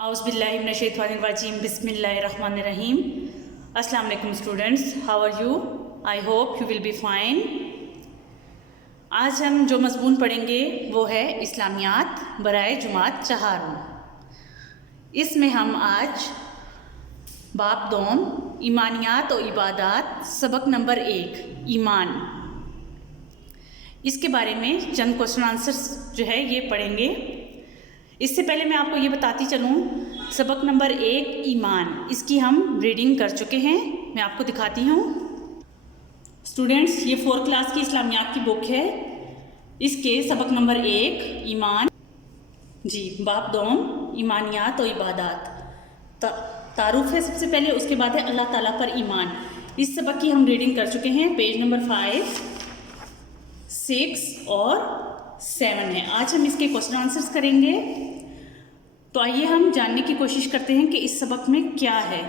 Auzubillahi minash-shaytanir-rajim. Bismillahir-rahmanir-rahim. Assalamu alaikum students. How are you? I hope you will be fine. आज हम जो मज़मून पढ़ेंगे वो है इस्लामियात बराए जुमात चहारों। इसमें हम आज बाब दोम ईमानियात और इबादात सबक नंबर 1 ईमान, इसके बारे में चंद क्वेश्चन आंसर्स जो है ये पढ़ेंगे। इससे पहले मैं आपको ये बताती चलूँ, सबक नंबर 1 ईमान, इसकी हम रीडिंग कर चुके हैं। मैं आपको दिखाती हूँ। स्टूडेंट्स, ये 4th क्लास की इस्लामियात की बुक है। इसके सबक नंबर 1 ईमान जी, बाब दोम ईमानियात और इबादात तारुफ है सबसे पहले, उसके बाद है अल्लाह ताला पर ईमान। इस सबक की हम रीडिंग कर चुके हैं। पेज नंबर 5, 6 और 7 है। आज हम इसके क्वेश्चन आंसर्स करेंगे। तो आइए हम जानने की कोशिश करते हैं कि इस सबक में क्या है।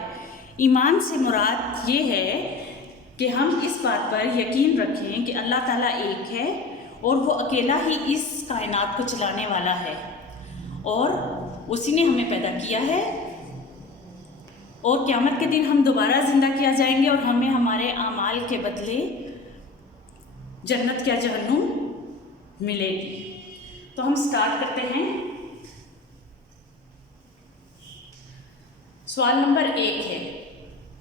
ईमान से मुराद ये है कि हम इस बात पर यकीन रखें कि अल्लाह ताला एक है और वो अकेला ही इस कायनात को चलाने वाला है और उसी ने हमें पैदा किया है और क़यामत के दिन हम दोबारा ज़िंदा किया जाएंगे और हमें हमारे आमाल के बदले जन्नत या जहन्नुम मिलेगी। तो हम स्टार्ट करते हैं। सवाल नंबर 1 है,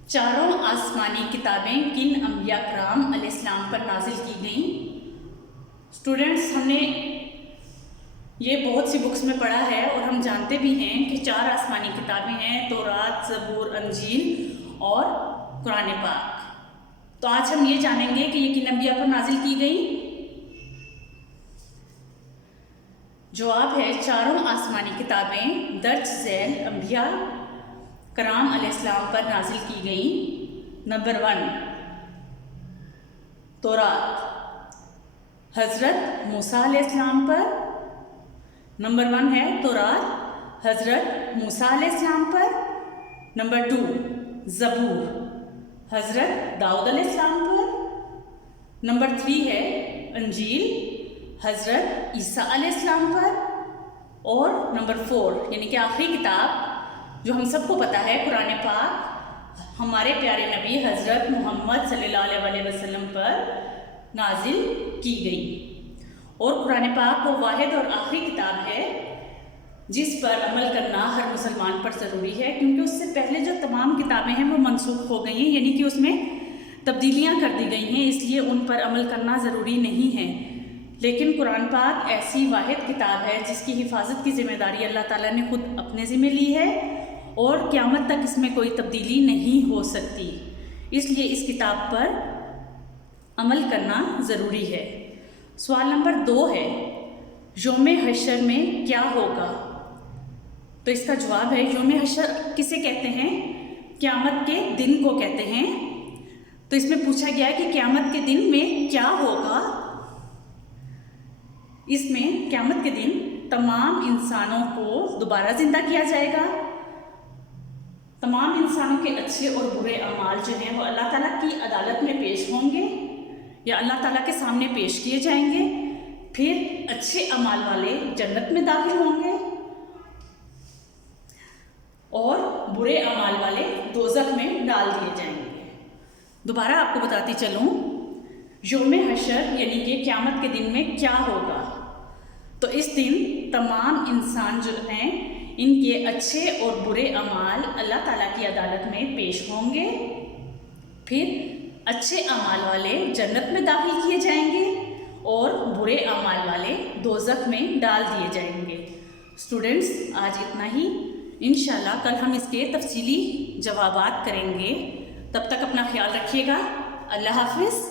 चारों आसमानी किताबें किन अंबिया कराम अलैहिस्सलाम पर नाजिल की गईं? स्टूडेंट्स, हमने ये बहुत सी बुक्स में पढ़ा है और हम जानते भी हैं कि 4 आसमानी किताबें हैं, तौरात, ज़बूर, अंजील और कुरान पाक। तो आज हम ये जानेंगे कि ये किन अंबिया पर नाजिल की गई। जवाब है, चारों आसमानी किताबें दर्ज झैल अंबिया कराम अलैहिस्सलाम पर नाजिल की गई। नंबर 1 तौरात हज़रत मूसा अलैहिस्सलाम पर। नंबर 1 है तौरात हज़रत मूसा अलैहिस्सलाम पर। नंबर 2 ज़बूर हज़रत दाऊद अलैहिस्सलाम पर। नंबर 3 है अंजील हज़रत ईसा अलैहिस्सलाम पर। और नंबर 4 यानी कि आखिरी किताब जो हम सबको पता है, कुरान पाक, हमारे प्यारे नबी हज़रत मोहम्मद सल्लल्लाहु अलैहि वसल्लम पर नाजिल की गई। और कुरान पाक वो वाहिद और आखिरी किताब है जिस पर अमल करना हर मुसलमान पर ज़रूरी है, क्योंकि उससे पहले जो तमाम किताबें हैं वो मनसूख हो गई हैं, यानी कि उसमें तब्दीलियाँ कर दी गई हैं, इसलिए उन पर अमल करना ज़रूरी नहीं है। लेकिन कुरान पाक ऐसी वाहिद किताब है जिसकी हिफाजत की ज़िम्मेदारी अल्लाह ताला ने खुद अपने ज़िम्मे ली है और क़यामत तक इसमें कोई तब्दीली नहीं हो सकती, इसलिए इस किताब पर अमल करना ज़रूरी है। सवाल नंबर 2 है, यौम हशर में क्या होगा? तो इसका जवाब है, यौम हशर किसे कहते हैं? क़यामत के दिन को कहते हैं। तो इसमें पूछा गया है कि क़यामत के दिन में क्या होगा। इसमें क़यामत के दिन तमाम इंसानों को दोबारा ज़िंदा किया जाएगा। तमाम इंसानों के अच्छे और बुरे अमाल जो हैं वो अल्लाह ताला की अदालत में पेश होंगे या अल्लाह ताला के सामने पेश किए जाएंगे। फिर अच्छे अमाल वाले जन्नत में दाखिल होंगे और बुरे अमाल वाले दोज़ख में डाल दिए जाएंगे। दोबारा आपको बताती चलूँ, यौम हशर यानी कि क़यामत के दिन में क्या होगा। तो इस दिन तमाम इंसान जो हैं इनके अच्छे और बुरे अमाल अल्लाह ताला की अदालत में पेश होंगे। फिर अच्छे अमाल वाले जन्नत में दाखिल किए जाएंगे और बुरे अमाल वाले दोज़ख में डाल दिए जाएंगे। स्टूडेंट्स, आज इतना ही। इंशाल्लाह कल हम इसके तफसीली जवाबात करेंगे। तब तक अपना ख्याल रखिएगा। अल्लाह हाफ़िज़।